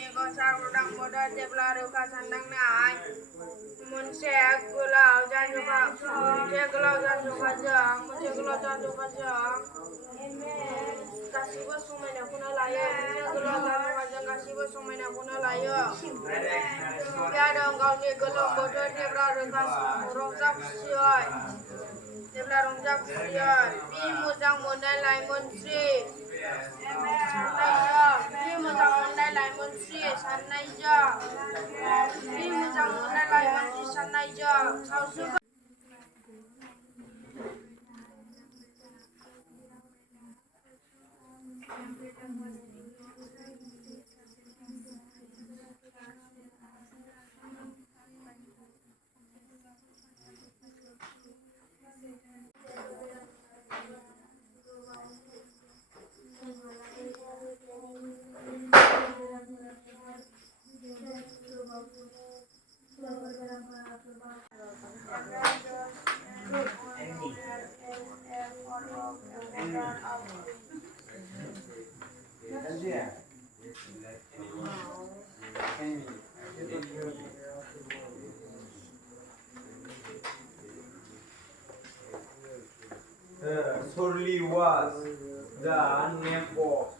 गावनि गसार उदां मदद जेब्ला रोखा सानदांनाय मोनसे गोलाव जानजखाजों गासिबो समायनाखौनो लायो गासिबो समायनाखौनो लायो जादों गावनि गोलोम बोथोर जेब्ला रंजा खुसियै बे मोजां मोननाय लाइमोनस्रि साननायजों सावस्रिखौ Surely was the name of